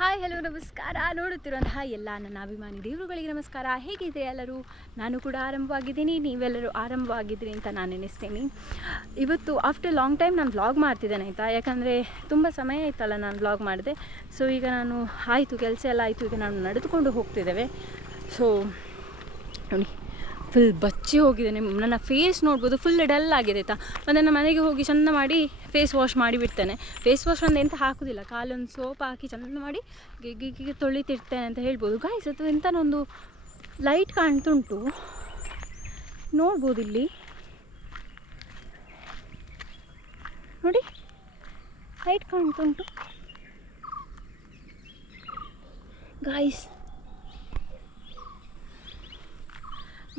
Hi, hello, ನಮಸ್ಕಾರ. ನೋಡುತ್ತಿರುವಂತಹ ಎಲ್ಲ ನನ್ನ ಅಭಿಮಾನಿ ದೇವರುಗಳಿಗೆ ನಮಸ್ಕಾರ. ಹೇಗಿದೆ ಎಲ್ಲರೂ? ನಾನು ಕೂಡ ಆರಂಭವಾಗಿದ್ದೀನಿ. ನೀವೆಲ್ಲರೂ ಆರಂಭವಾಗಿದ್ದೀರಿ ಅಂತ ನಾನು ನೆನೆಸ್ತೀನಿ ಇವತ್ತು ಆಫ್ಟರ್ ಲಾಂಗ್ ಟೈಮ್ ನಾನು ವ್ಲಾಗ್ ಮಾಡ್ತಿದ್ದೇನೆ, ಆಯಿತಾ? ಯಾಕಂದರೆ ತುಂಬ ಸಮಯ ಆಯ್ತಲ್ಲ ನಾನು ವ್ಲಾಗ್ ಮಾಡಿದೆ. ಸೊ ಈಗ ನಾನು ಆಯಿತು, ಕೆಲಸ ಎಲ್ಲ ಆಯಿತು. ಈಗ ನಾನು ನಡೆದುಕೊಂಡು ಹೋಗ್ತಿದ್ದೇವೆ. ಸೊ ನೋಡಿ. ಫುಲ್ ಬಚ್ಚಿ ಹೋಗಿದ್ದೇನೆ ನನ್ನ ಫೇಸ್ ನೋಡ್ಬೋದು ಫುಲ್ ಡಲ್ ಆಗಿದೆ ಆಯಿತಾ? ಮತ್ತು ನನ್ನ ಮನೆಗೆ ಹೋಗಿ ಚೆಂದ ಮಾಡಿ ಫೇಸ್ ವಾಶ್ ಮಾಡಿಬಿಡ್ತೇನೆ. ಫೇಸ್ ವಾಶ್ ಅಂದರೆ ಎಂತ ಹಾಕೋದಿಲ್ಲ, ಕಾಲೊಂದು ಸೋಪ್ ಹಾಕಿ ಚೆಂದ ಮಾಡಿ ಗಿಗ್ಗಿಗೆ ತೊಳಿತಿರ್ತೇನೆ ಅಂತ ಹೇಳ್ಬೋದು. ಗಾಯ್ಸ್ ಅದು ಒಂದು ಲೈಟ್ ಕಾಣ್ತುಂಟು. ನೋಡ್ಬೋದು ಇಲ್ಲಿ. ನೋಡಿ ಲೈಟ್ ಕಾಣ್ತುಂಟು. ಗಾಯ್ಸ್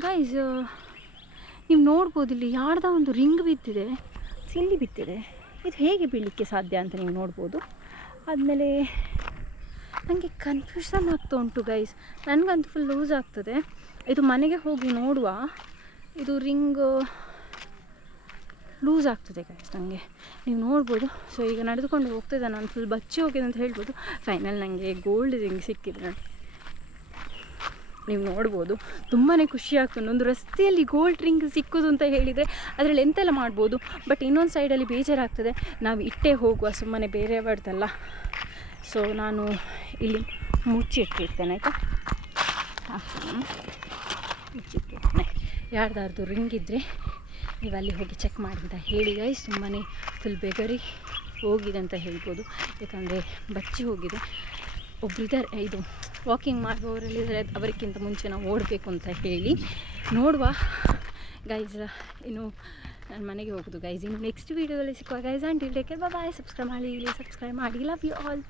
ಗೈಸ್ ನೀವು ನೋಡ್ಬೋದು ಇಲ್ಲಿ ಯಾರ್ದ ಒಂದು ರಿಂಗ್ ಬಿತ್ತಿದೆ ಸಿಲ್ಲಿ ಬಿತ್ತಿದೆ ಇದು ಹೇಗೆ ಬೀಳಲಿಕ್ಕೆ ಸಾಧ್ಯ ಅಂತ ನೀವು ನೋಡ್ಬೋದು. ಆದಮೇಲೆ ನನಗೆ ಕನ್ಫ್ಯೂಷನ್ ಆಗ್ತಾ ಉಂಟು ಗೈಸ್ ನನಗಂತೂ ಫುಲ್ ಲೂಸ್ ಆಗ್ತದೆ. ಇದು ಮನೆಗೆ ಹೋಗಿ ನೋಡುವ. ಇದು ರಿಂಗ್ ಲೂಸ್ ಆಗ್ತದೆ ಗೈಸ್ ನನಗೆ ನೀವು ನೋಡ್ಬೋದು. ಸೊ ಈಗ ನಡೆದುಕೊಂಡು ಹೋಗ್ತಿದ್ದೆ ನಾನು ಫುಲ್ ಬಚ್ಚಿ ಹೋಗಿದೆ ಅಂತ ಹೇಳ್ಬೋದು. ಫೈನಲ್ ನನಗೆ ಗೋಲ್ಡ್ ರಿಂಗ್ ಸಿಕ್ಕಿದೆ. ನನಗೆ ನೀವು ನೋಡ್ಬೋದು ತುಂಬಾ ಖುಷಿ ಆಗ್ತದೆ ಒಂದು ರಸ್ತೆಯಲ್ಲಿ ಗೋಲ್ಡ್ ಡ್ರಿಂಕ್ ಸಿಕ್ಕೋದು ಅಂತ ಹೇಳಿದರೆ ಅದರಲ್ಲಿ ಎಂತೆಲ್ಲ ಮಾಡ್ಬೋದು ಬಟ್ ಇನ್ನೊಂದು ಸೈಡಲ್ಲಿ ಬೇಜಾರಾಗ್ತದೆ. ನಾವು ಇಟ್ಟೇ ಹೋಗುವ, ಸುಮ್ಮನೆ ಬೇರೆಯವ್ರದ್ದಲ್ಲ. ಸೊ ನಾನು ಇಲ್ಲಿ ಮುಚ್ಚಿಟ್ಟಿರ್ತೇನೆ ಆಯಿತಾ? ಮುಚ್ಚಿಟ್ಟಿರ್ತೇನೆ ಯಾರ್ದಾರ್ದು ರಿಂಗ್ ಇದ್ದರೆ ನೀವು ಅಲ್ಲಿ ಹೋಗಿ ಚೆಕ್ ಮಾಡಿ ಅಂತ ಹೇಳಿ ಗೈಸ್ ತುಂಬಾ ಫುಲ್ ಬೆಗರಿ ಹೋಗಿದೆ ಅಂತ ಹೇಳ್ಬೋದು. ಯಾಕಂದರೆ ಬಚ್ಚಿ ಹೋಗಿದೆ. ಒಬ್ಬರಿದ್ದಾರೆ ಇದು ವಾಕಿಂಗ್ ಮಾಡುವವರಲ್ಲಿದ್ದಾರೆ ಅವರಿಗಿಂತ ಮುಂಚೆ ನಾವು ಓಡಬೇಕು ಅಂತ ಹೇಳಿ ನೋಡುವ. ಗೈಸ್ ಇನ್ನು ನಾನು ಮನೆಗೆ ಹೋಗೋದು. ಗೈಸ್ ಇನ್ನು ನೆಕ್ಸ್ಟ್ ವೀಡಿಯೋದಲ್ಲಿ ಸಿಕ್ಕುವ. Guys and take care bye subscribe ಮಾಡಿ, ಇಲ್ಲಿ ಸಬ್ಸ್ಕ್ರೈಬ್ ಮಾಡಿ. Love you all